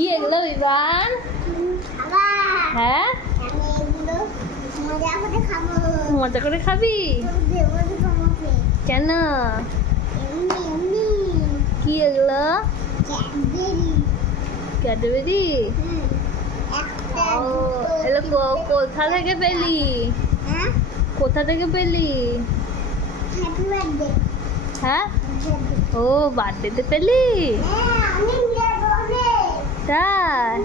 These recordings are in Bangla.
কি এগুলো বিমান? হ্যাঁ মজা করে খাবি কেন? কি এগুলো? ক্যাডবেরি। এগুলো কোথা থেকে পেলি? কোথা থেকে পেলি? হ্যাঁ ও বার্থডেতে পেলি? তাই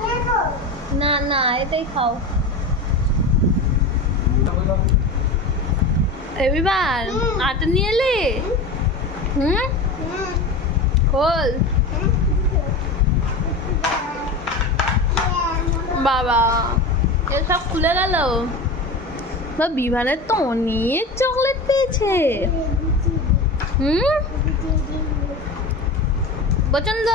না না এটাই খাও। এবার আটা নিয়ে এলি? খোল। বাবা এসব খুলে গেল। বা বিমানের তো অনেক চকলেট পেয়েছে। পছন্দ?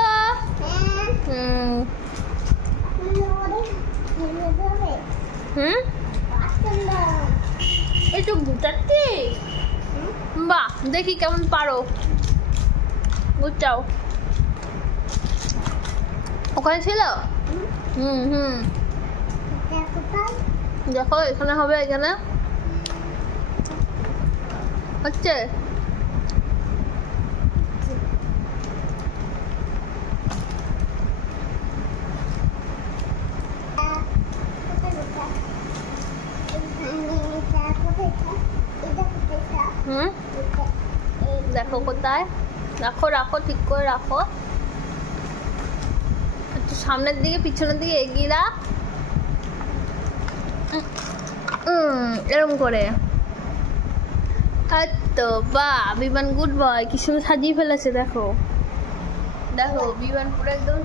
একটু গুটাচ্ছি। বাহ দেখি কেমন পারো গুটাও। ওখানে ছিল? দেখো এখানে হবে, এখানে হচ্ছে। দেখো কোথায়? রাখো রাখো ঠিক করে রাখো। একটু সামনের দিকে পিছনের দিকে এগিয়ে রাখ। এরকম করে। তো বাহ বিমান গুড বয়, কি সুন্দর সাজিয়ে ফেলেছে। দেখো দেখো বিমান পুরো একদম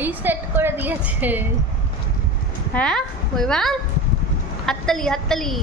রিসেট করে দিয়েছে। হ্যাঁ বিমান হাততালি হাততালি।